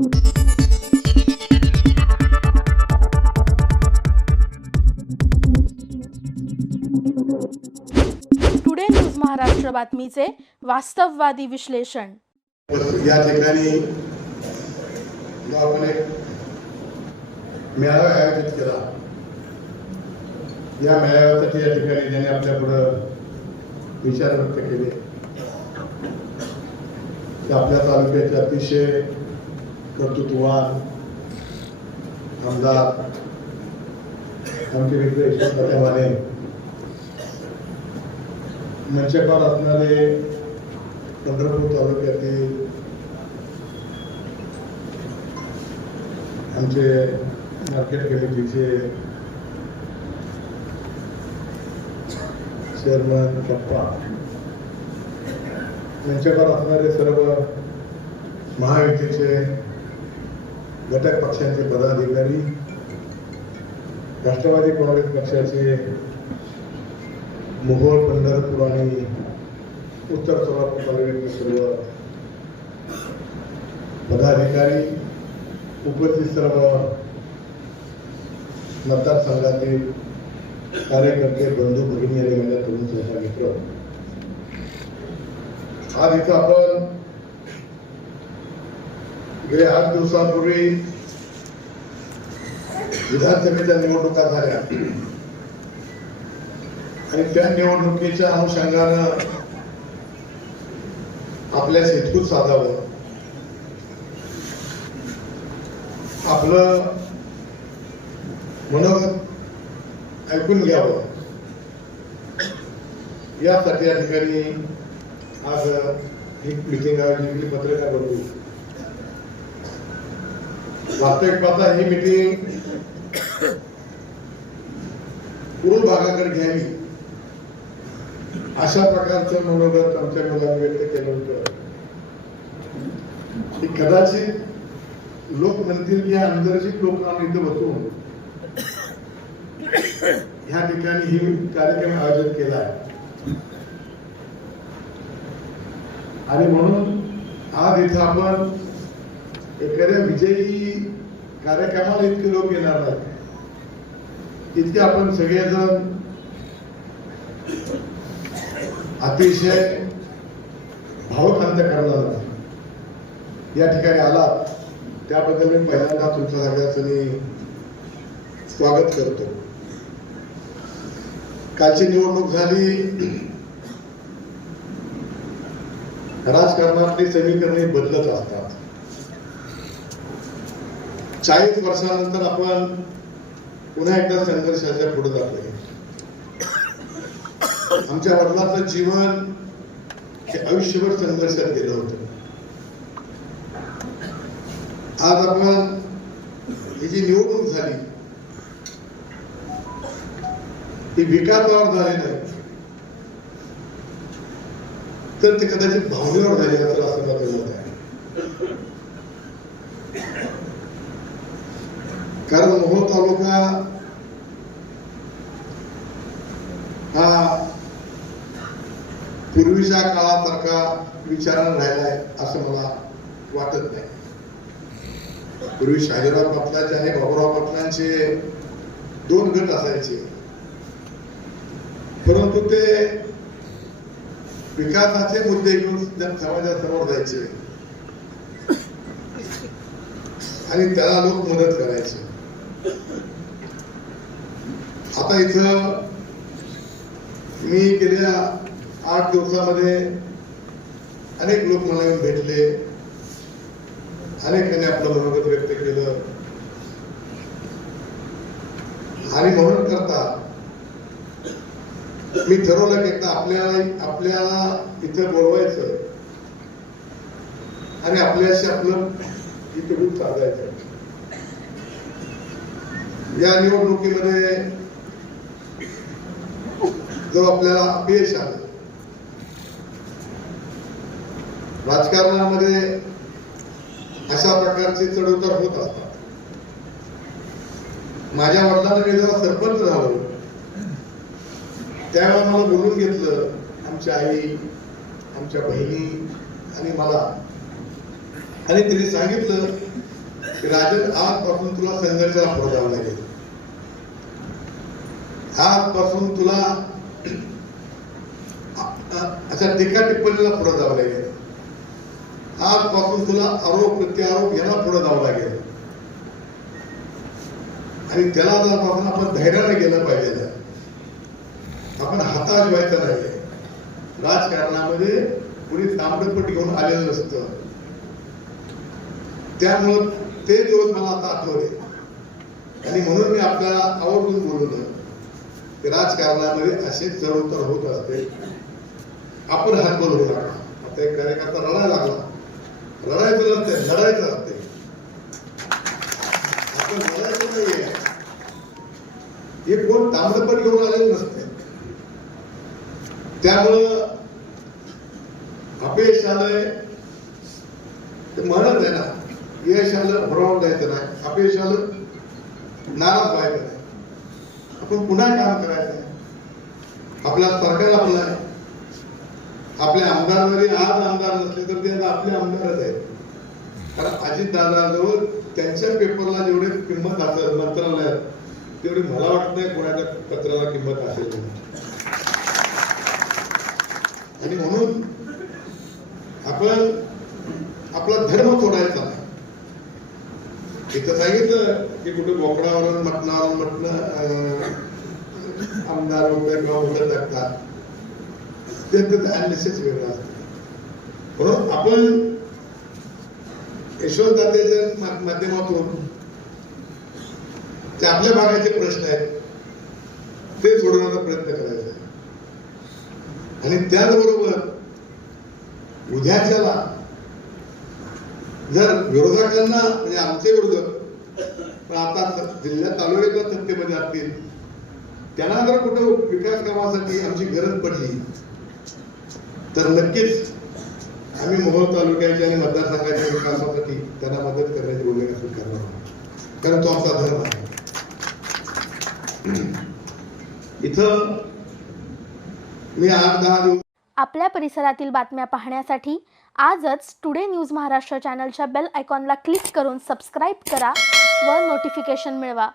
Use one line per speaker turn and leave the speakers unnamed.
Today news Maharashtra बातमीचे वास्तववादी विश्लेषण
या ठिकाणी आपण एक मेळावा आयोजित केला. या मेळाव्यासाठी या ठिकाणी ज्यांनी आपल्या पुढं विचार व्यक्त केले. आपल्या तालुक्याचे अतिशय कर्तृत्ववान आमदार. आमचे मित्र यशवंत माने मंचकावर असणारे पंढरपूर तालुक्यातील आमचे मार्केट कमिटीचे चेअरमन पप्पा. यांच्याकडे असणारे सर्व महायुतीचे घटक पक्षांचे पदाधिकारी राष्ट्रवादी काँग्रेस पक्षाचे मोहोळ पंढरपूर आणि उत्तर सोलापूर तालुक्यातील सर्व पदाधिकारी उपस्थित सर्व मतदारसंघातील कार्यकर्ते बंधू भगिनी आणि माझ्या तरुण सहसा मित्र. आज इथं आपण गेल्या आठ दिवसांपूर्वी विधानसभेच्या निवडणुका झाल्या. आणि त्या निवडणुकीच्या अनुषंगानं आपल्या शेतकूत साधावं आपलं मनोगत ऐकून घ्यावं. यासाठी या ठिकाणी आज एक मिटिंग आयोजित पत्रकार बंधू वास्तविक पाहता ही मिटिंग पूर्ण भागाकडे घ्यावी. अशा प्रकारचं मनोगत आमच्या मुलांनी व्यक्त केलं होतं. की कदाचित लोक म्हणतील की अंतर्जित लोक आम्ही इथं बसून ह्या ठिकाणी ही कार्यक्रम आयोजित केला आहे. आणि म्हणून आज इथं आपण एखाद्या विजयी कार्यक्रमाला इतके लोक येणार नाहीत. इतके आपण सगळेजण अतिशय भावकांत करणार या ठिकाणी आला त्याबद्दल मी पहिल्यांदा तुमच्या सगळ्याचं मी स्वागत करतो. कालची निवडणूक झाली. राजकारणातली समीकरणे बदलत असतात चाळीस वर्षानंतर आपण पुन्हा एकदा संघर्षाच्या पुढे जातोय. आमच्या वडिलांचं जीवन हे आयुष्यभर संघर्षात गेलं होत. आज आपण ही जी निवडणूक झाली ती विकासावर झाली नाही तर ते कदाचित भावनेवर झाली असं माझं मत आहे. कारण मोहोळ तालुका हा. पूर्वीच्या काळासारखा विचारानं राहिलाय असं मला वाटत नाही. पूर्वी शाहिराव पाटलाचे आणि बाबुराव पाटलांचे दोन गट असायचे. परंतु ते विकासाचे मुद्दे घेऊन त्या समाजासमोर जायचे. आणि त्याला लोक मदत करायचे. आता इथं मी गेल्या आठ दिवसामध्ये अनेक लोक मला येऊन भेटले. अनेकांनी आपलं मनोगत व्यक्त केलं. आणि म्हणून करता मी ठरवलं की एकदा आपल्याला आपल्याला इथं बोलवायचं. आणि आपल्याशी आपलं इथे रूप साधायचं या निवडणुकीमध्ये जो आपल्याला अपयश आलं राजकारणामध्ये अशा प्रकारचे चढउतार होत असतात. माझ्या वडिलांना मी जेव्हा सरपंच झालो त्यावेळेला मला बोलून घेतलं आमच्या आई आमच्या बहिणी आणि मला. आणि तिने सांगितलं राजन आजपासून तुला संघर्षाला पुढे जावं लागेल. आजपासून तुला अशा टीका टिप्पणीला पुढे जावं लागेल. आजपासून तुला आरोप प्रत्यारोप याला पुढे जावं लागेल. आणि त्याला जर आपण धैर्याने गेलं पाहिजे आपण हाताश व्हायचं नाही. राजकारणामध्ये कुणी तांबडपट घेऊन आलेलं नसतं. त्यामुळं ते दिवस मला आता आठवले. आणि म्हणून मी आपल्याला आवर्जून बोलवलं. की राजकारणामध्ये असे चढउतार होत असते. आपण हात होऊ लागला आता एक कार्यकर्ता रडायला लागला. रडायचं नसते लढायचं असते. आपण लढायचं नाही हे कोण तांबडपट घेऊन आलेलं नसते. त्यामुळं अपयश आलंय ते म्हणत आहे ना यश आलं भरवून द्यायचं नाही अपयश आलं नाराज व्हायचं नाही आपण पुन्हा काम करायचं आहे आपल्या सरकार आपलं आहे आपले आमदार जरी आज आमदार नसले तर ते आपले आमदारच आहेत कारण अजितदादाजवळ त्यांच्या पेपरला जेवढे किंमत असेल मंत्रालयात तेवढी मला वाटत नाही कोणाच्या पत्राला किंमत असेल आणि म्हणून आपण आपला धर्म सोडायचा नाही इथं सांगितलं की कुठे बोकडावरून मटणावरून मटण आमदार वगैरे किंवा वगैरे टाकतात. त्यांचं अॅनालिसिस वेगळं असतं. म्हणून आपण यशवंतदातेच्या मा- माध्यमातून ते आपल्या भागाचे प्रश्न आहेत ते सोडवण्याचा प्रयत्न करायचा आहे. आणि त्याचबरोबर उद्याच्याला जर विरोधकांना म्हणजे आमचे विरोधक पण आता जिल्ह्यात तालुक्यातल्या सत्तेमध्ये असतील त्यांना जर कुठं विकास कामासाठी आमची गरज पडली तर नक्कीच आम्ही मोहोळ तालुक्याच्या आणि मतदारसंघाच्या विकासासाठी त्यांना मदत करण्याची भूमिका स्वीकारणार कारण तो आमचा धर्म आहे. इथं मी आठ दहा दिवस
आपल्या परिसरातील बातम्या पाहण्यासाठी आजच टुडे न्यूज महाराष्ट्र चॅनलच्या बेल आयकॉनला क्लिक करून सबस्क्राईब करा व नोटिफिकेशन मिळवा.